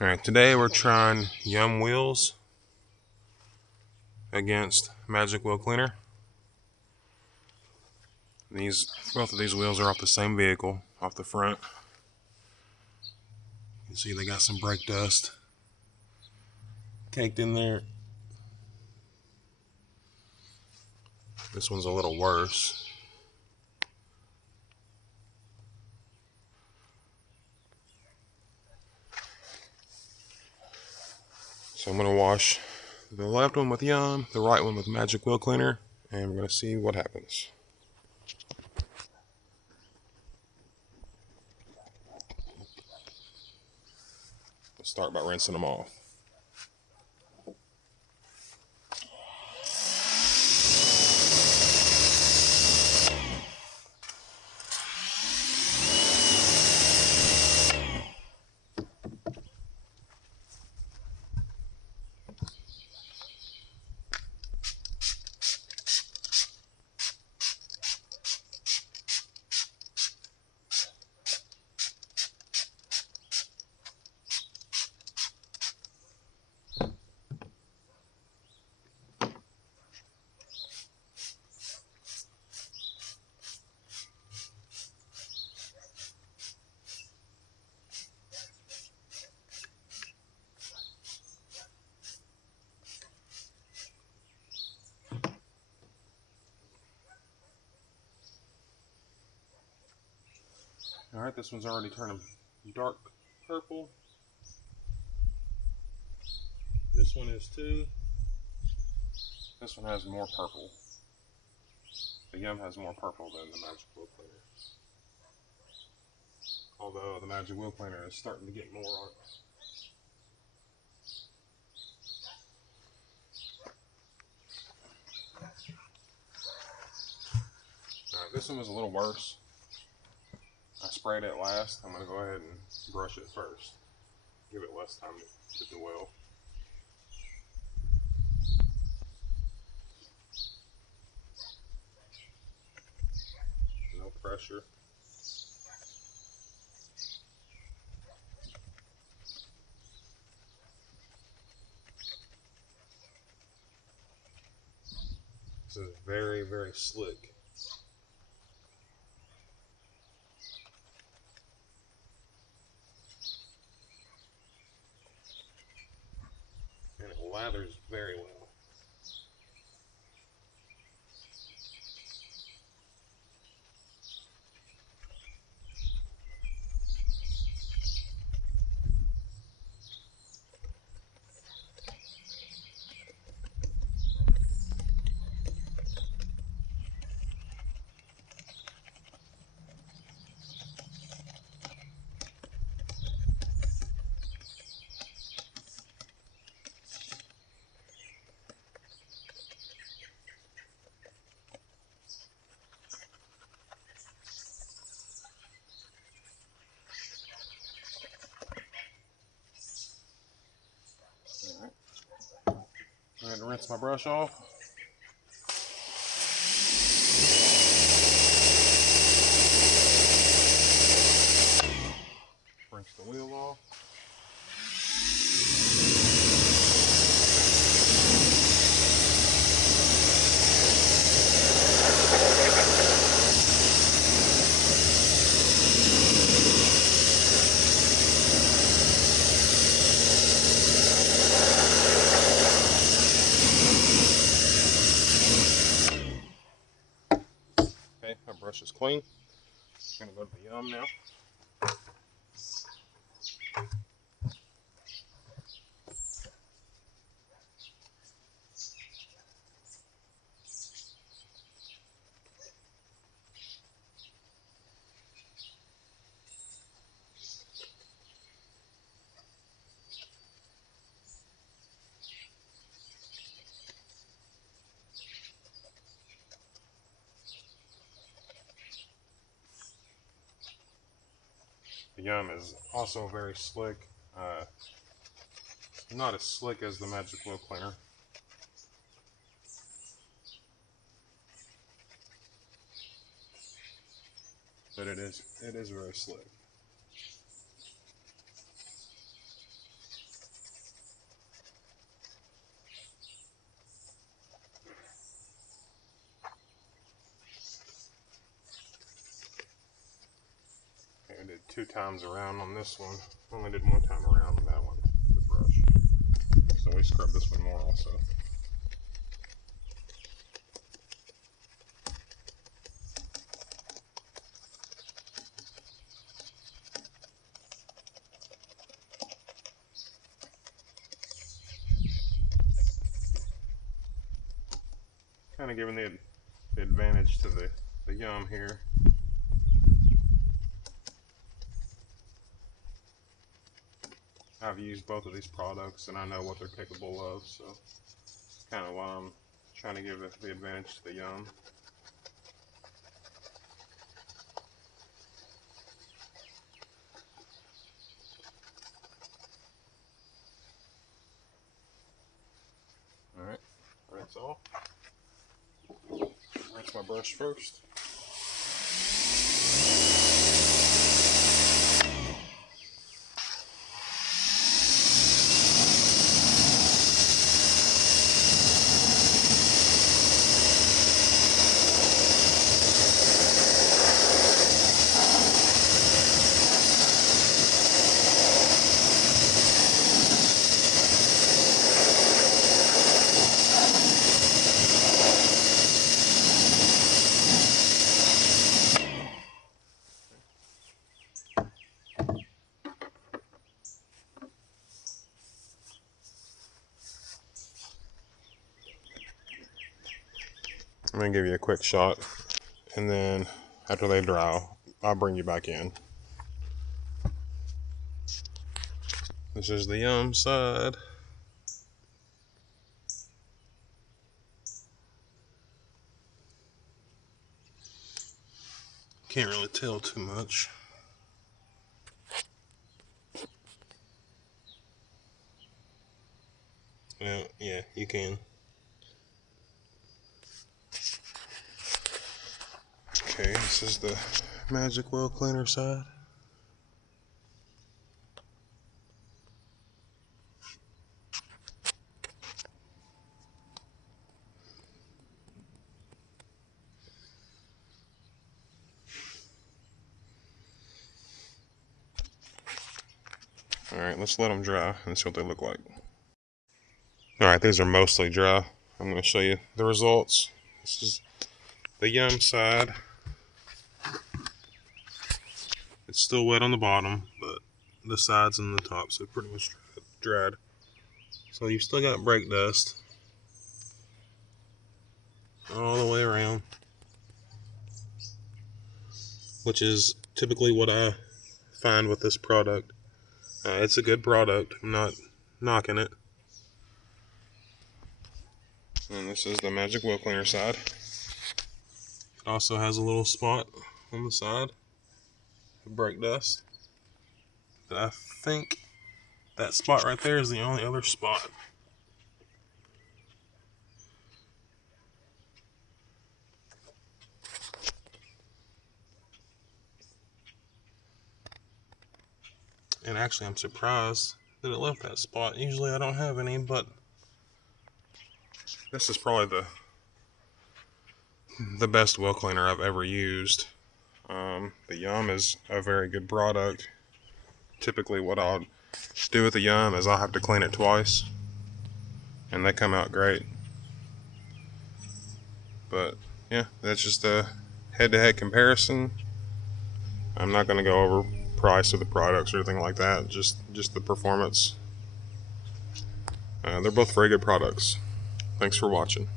Alright, today we're trying Yum wheels against Magic Wheel Cleaner. Both of these wheels are off the same vehicle, off the front. You can see they got some brake dust caked in there. This one's a little worse. So I'm going to wash the left one with Yum, the right one with Magic Wheel Cleaner, and we're going to see what happens. Let's start by rinsing them off. Alright, this one's already turning dark purple. This one is too. This one has more purple. The Yum has more purple than the Magic Wheel Cleaner. Although the Magic Wheel Cleaner is starting to get more on it. Alright, this one was a little worse. I sprayed it last. I'm going to go ahead and brush it first. Give it less time to dwell. No pressure. This is very, very slick. And it lathers very well. Alright. I'm going to rinse my brush off. Rinse the wheel off. Okay, my brush is clean. I'm going to go to the Yum now. The Yum is also very slick. Not as slick as the Magic Wheel Cleaner. But it is very slick. 2 times around on this one. Only did 1 time around on that one, the brush. So we scrub this one more also. Kind of giving the advantage to the Yum here. I've used both of these products and I know what they're capable of, so kind of why I'm trying to give the advantage to the Yum. Alright, rinse off. Rinse my brush first. I'm going to give you a quick shot, and then after they dry, I'll bring you back in. This is the Yum side. Can't really tell too much. Well, yeah, you can. Okay, this is the Magic Well Cleaner side. Alright, let's let them dry and see what they look like. Alright, these are mostly dry. I'm going to show you the results. This is the Yum side. It's still wet on the bottom, but the sides and the tops have pretty much dried. So you've still got brake dust all the way around, which is typically what I find with this product. It's a good product. I'm not knocking it. And this is the Magic Well Cleaner side. It also has a little spot on the side of brake dust. But I think that spot right there is the only other spot. And actually, I'm surprised that it left that spot. Usually I don't have any, but this is probably the best well cleaner I've ever used. The Yum is a very good product. Typically what I'll do with the Yum is I'll have to clean it twice, and they come out great. But yeah, that's just a head-to-head comparison. I'm not going to go over price of the products or anything like that, just the performance. They're both very good products. Thanks for watching.